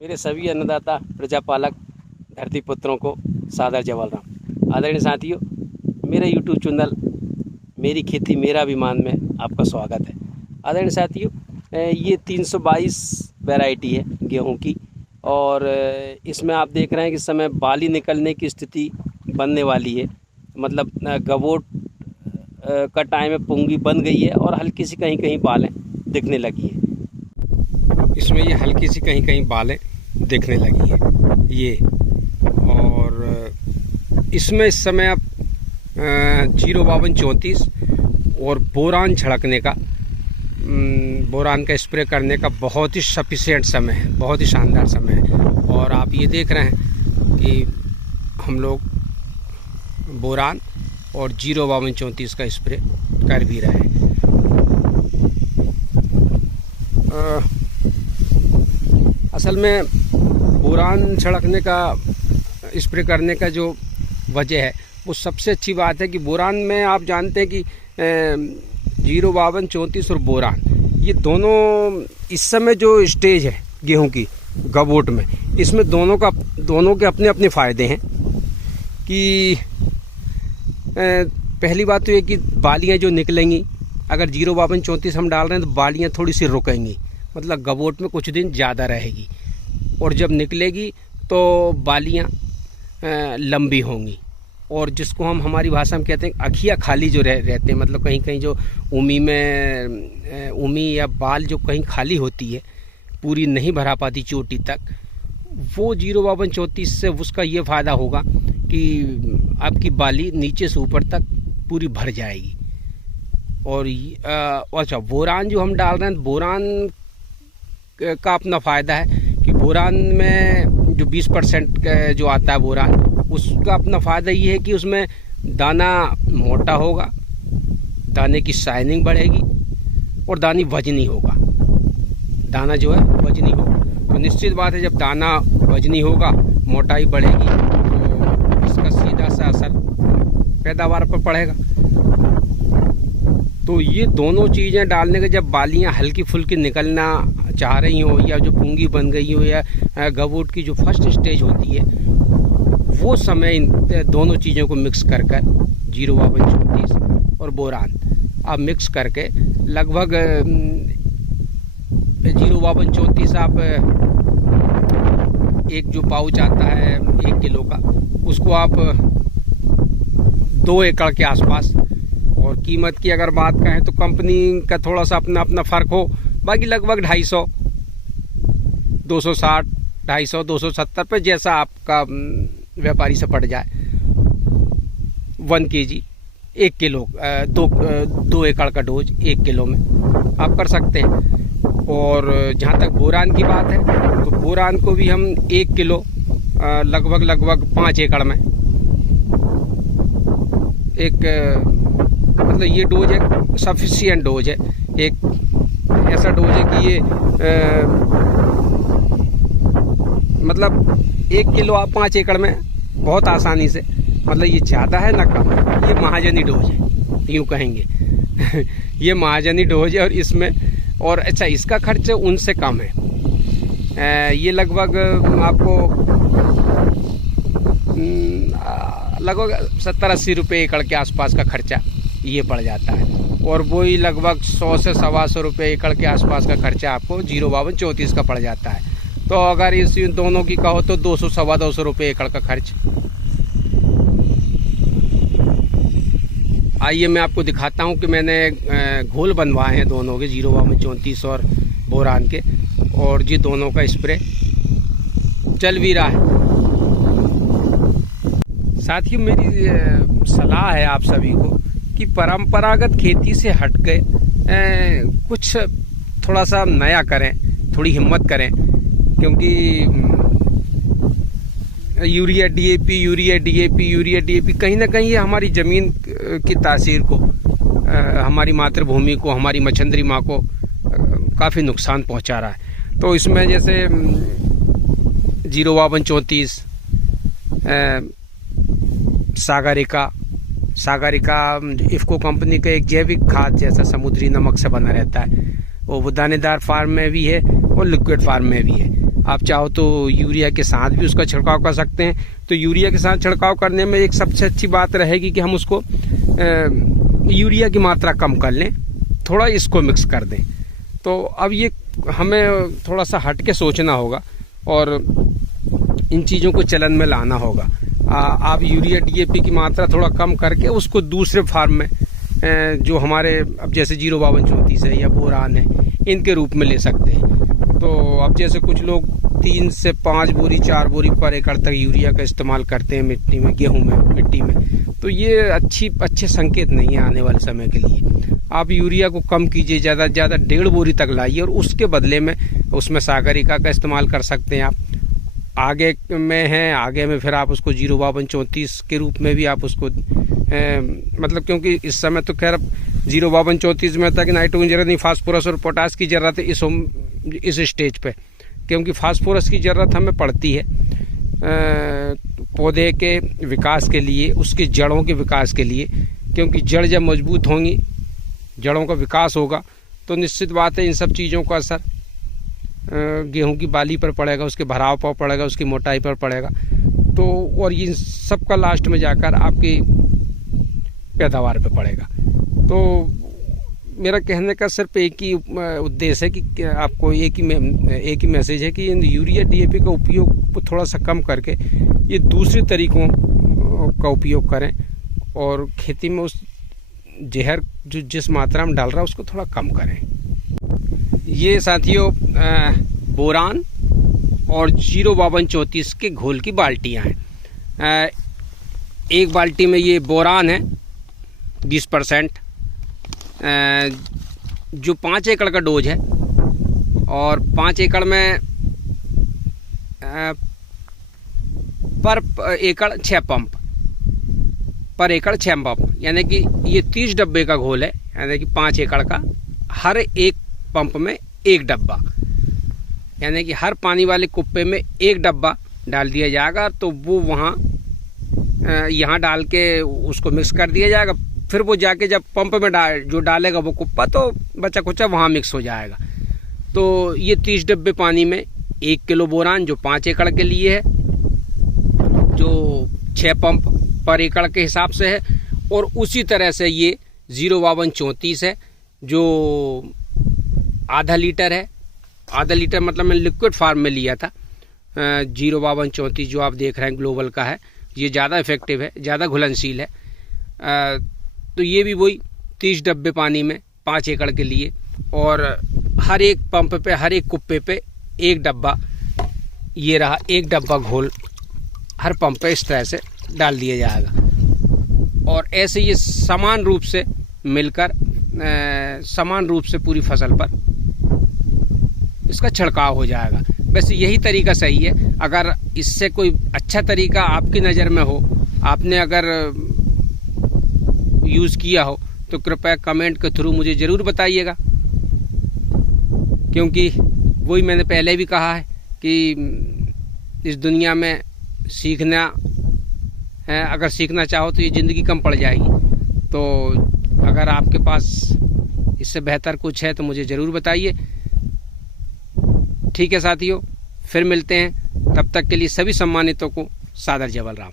मेरे सभी अन्नदाता प्रजापालक धरती पुत्रों को सादर जवाल राम। आदरणीय साथियों, मेरे यूट्यूब चैनल मेरी खेती मेरा अभिमान में आपका स्वागत है। आदरणीय साथियों, ये 322 वैरायटी है गेहूं की और इसमें आप देख रहे हैं कि इस समय बाली निकलने की स्थिति बनने वाली है। मतलब गवोट का टाइम में पुंगी बन गई है और हल्की सी कहीं कहीं बालें दिखने लगी है। इसमें ये हल्की सी कहीं कहीं बालें दिखने लगी है ये। और इसमें इस समय आप 05234 और बोरान छिड़कने का, बोरान का स्प्रे करने का बहुत ही सफिशिएंट समय है, बहुत ही शानदार समय है। और आप ये देख रहे हैं कि हम लोग बोरान और 05234 का स्प्रे कर भी रहे हैं। असल में बोरान छिड़कने का, स्प्रे करने का जो वजह है वो सबसे अच्छी बात है कि बोरान में आप जानते हैं कि 05234 और बोरान, ये दोनों इस समय जो स्टेज है गेहूं की गवोट में, इसमें दोनों के अपने अपने फ़ायदे हैं। कि पहली बात तो ये कि बालियाँ जो निकलेंगी, अगर 05234 हम डाल रहे हैं तो बालियाँ थोड़ी सी रुकेंगी, मतलब गवोट में कुछ दिन ज़्यादा रहेगी, और जब निकलेगी तो बालियाँ लंबी होंगी। और जिसको हम हमारी भाषा में कहते हैं अखियाँ खाली जो रहते हैं, मतलब कहीं कहीं जो उमी या बाल जो कहीं खाली होती है, पूरी नहीं भरा पाती चोटी तक, वो 05234 से उसका ये फ़ायदा होगा कि आपकी बाली नीचे से ऊपर तक पूरी भर जाएगी। और अच्छा, बोरान जो हम डाल रहे हैं, बोरान का अपना फ़ायदा है कि बोरान में जो 20% जो आता है बोरान, उसका अपना फ़ायदा ये है कि उसमें दाना मोटा होगा, दाने की शाइनिंग बढ़ेगी और दानी वजनी होगा। दाना जो है वजनी होगा, तो निश्चित बात है जब दाना वजनी होगा, मोटाई बढ़ेगी, तो इसका सीधा सा असर पैदावार पर पड़ेगा। तो ये दोनों चीज़ें डालने के, जब बालियाँ हल्की फुल्की निकलना चाह रही हो, या जो पुंगी बन गई हो, या गवोट की जो फर्स्ट स्टेज होती है, वो समय इन दोनों चीज़ों को मिक्स कर 05234 और बोरान आप मिक्स करके लगभग 05234 आप एक जो पाउच आता है 1 किलो का, उसको आप 2 एकड़ के आसपास, और कीमत की अगर बात करें तो कंपनी का थोड़ा सा अपना अपना फ़र्क हो, बाकी लगभग 250, 260, 250, 270 पे जैसा आपका व्यापारी से पड़ जाए। 1 kg 1 किलो, 2 एकड़ का डोज 1 किलो में आप कर सकते हैं। और जहाँ तक बोरान की बात है, तो बोरान को भी हम 1 किलो लगभग 5 एकड़ में एक, मतलब ये डोज है, सफिशिएंट डोज है, एक ऐसा डोज है कि ये मतलब 1 किलो आप 5 एकड़ में बहुत आसानी से, मतलब ये ज़्यादा है ना कम, ये महाजनी डोज है, यूँ कहेंगे ये महाजनी डोज है। और इसमें, और अच्छा, इसका खर्च उनसे कम है। ये लगभग आपको लगभग 70-80 रुपये एकड़ के आसपास का खर्चा ये पड़ जाता है, और वही लगभग 100 से 125 रुपये एकड़ के आसपास का खर्चा आपको 05234 का पड़ जाता है। तो अगर इस दोनों की कहो तो 200-225 रुपये एकड़ का खर्च। आइए मैं आपको दिखाता हूँ कि मैंने घोल बनवाए हैं दोनों के, 05234 और बोरान के, और ये दोनों का स्प्रे चल भी रहा है। साथियों, मेरी सलाह है आप सभी को कि परंपरागत खेती से हट के कुछ थोड़ा सा नया करें, थोड़ी हिम्मत करें, क्योंकि यूरिया डीएपी कहीं ना कहीं ये हमारी ज़मीन की तासीर को, हमारी मातृभूमि को, हमारी मछंदरी माँ को काफ़ी नुकसान पहुंचा रहा है। तो इसमें जैसे 05234, सागरिका इफ़को कंपनी का एक जैविक खाद जैसा समुद्री नमक से बना रहता है, वो दानेदार फार्म में भी है और लिक्विड फार्म में भी है। आप चाहो तो यूरिया के साथ भी उसका छिड़काव कर सकते हैं। तो यूरिया के साथ छिड़काव करने में एक सबसे अच्छी बात रहेगी कि हम उसको यूरिया की मात्रा कम कर लें, थोड़ा इसको मिक्स कर दें। तो अब ये हमें थोड़ा सा हट के सोचना होगा और इन चीज़ों को चलन में लाना होगा। आप यूरिया DAP की मात्रा थोड़ा कम करके उसको दूसरे फार्म में जो हमारे अब जैसे 05234 है या बोरान है, इनके रूप में ले सकते हैं। तो अब जैसे कुछ लोग 3 से 5 बोरी 4 बोरी पर एकड़ तक यूरिया का इस्तेमाल करते हैं मिट्टी में, गेहूं में, मिट्टी में, तो ये अच्छे संकेत नहीं है आने वाले समय के लिए। आप यूरिया को कम कीजिए, ज़्यादा से ज़्यादा 1.5 बोरी तक लाइए और उसके बदले में उसमें सागरिका का इस्तेमाल कर सकते हैं आप। आगे में फिर आप उसको 05234 के रूप में भी आप उसको मतलब, क्योंकि इस समय तो खैर 05234 में तक नाइट्रोजन जरूरत नहीं, फास्फोरस और पोटास की जरूरत है इस स्टेज पे, क्योंकि फास्फोरस की जरूरत हमें पड़ती है पौधे के विकास के लिए, उसकी जड़ों के विकास के लिए, क्योंकि जड़ जब मजबूत होंगी, जड़ों का विकास होगा तो निश्चित बात है इन सब चीज़ों का असर गेहूं की बाली पर पड़ेगा, उसके भराव पर पड़ेगा, उसकी मोटाई पर पड़ेगा। तो और इन सब का लास्ट में जाकर आपकी पैदावार पे पड़ेगा। तो मेरा कहने का सिर्फ एक ही उद्देश्य है कि आपको एक ही मैसेज है कि यूरिया DAP का उपयोग को थोड़ा सा कम करके ये दूसरे तरीकों का उपयोग करें और खेती में उस जहर जो जिस मात्रा में डाल रहा है उसको थोड़ा कम करें। ये साथियों बोरान और 05234 के घोल की बाल्टियाँ हैं। एक बाल्टी में ये बोरान है 20%, जो 5 एकड़ का डोज है, और 5 एकड़ में पर एकड़ 6 पंप, पर एकड़ 6 पंप, यानी कि ये 30 डब्बे का घोल है, यानी कि 5 एकड़ का हर एक पंप में 1 डब्बा, यानी कि हर पानी वाले कुप्पे में 1 डब्बा डाल दिया जाएगा। तो वो वहाँ यहाँ डाल के उसको मिक्स कर दिया जाएगा। फिर वो जाके जब पंप में जो डालेगा वो कुप्पा, तो बचा कुचा वहाँ मिक्स हो जाएगा। तो ये 30 डब्बे पानी में 1 किलो बोरान, जो 5 एकड़ के लिए है, जो 6 पंप पर एकड़ के हिसाब से है, और उसी तरह से ये 05234 है, जो आधा लीटर है। आधा लीटर मतलब मैं लिक्विड फार्म में लिया था। 05234 जो आप देख रहे हैं ग्लोबल का है, ये ज़्यादा इफेक्टिव है, ज़्यादा घुलनशील है। तो ये भी वही 30 डब्बे पानी में 5 एकड़ के लिए, और हर एक पंप पे, हर एक कुप्पे पे 1 डब्बा, ये रहा 1 डब्बा घोल हर पंप पे इस तरह से डाल दिया जाएगा। और ऐसे ये समान रूप से मिलकर समान रूप से पूरी फसल पर इसका छिड़काव हो जाएगा। वैसे यही तरीका सही है। अगर इससे कोई अच्छा तरीका आपकी नज़र में हो, आपने अगर यूज़ किया हो, तो कृपया कमेंट के थ्रू मुझे ज़रूर बताइएगा, क्योंकि वही मैंने पहले भी कहा है कि इस दुनिया में सीखना है, अगर सीखना चाहो तो ये ज़िंदगी कम पड़ जाएगी। तो अगर आपके पास इससे बेहतर कुछ है तो मुझे ज़रूर बताइए। ठीक है साथियों, फिर मिलते हैं। तब तक के लिए सभी सम्मानितों को सादर जय बलराम।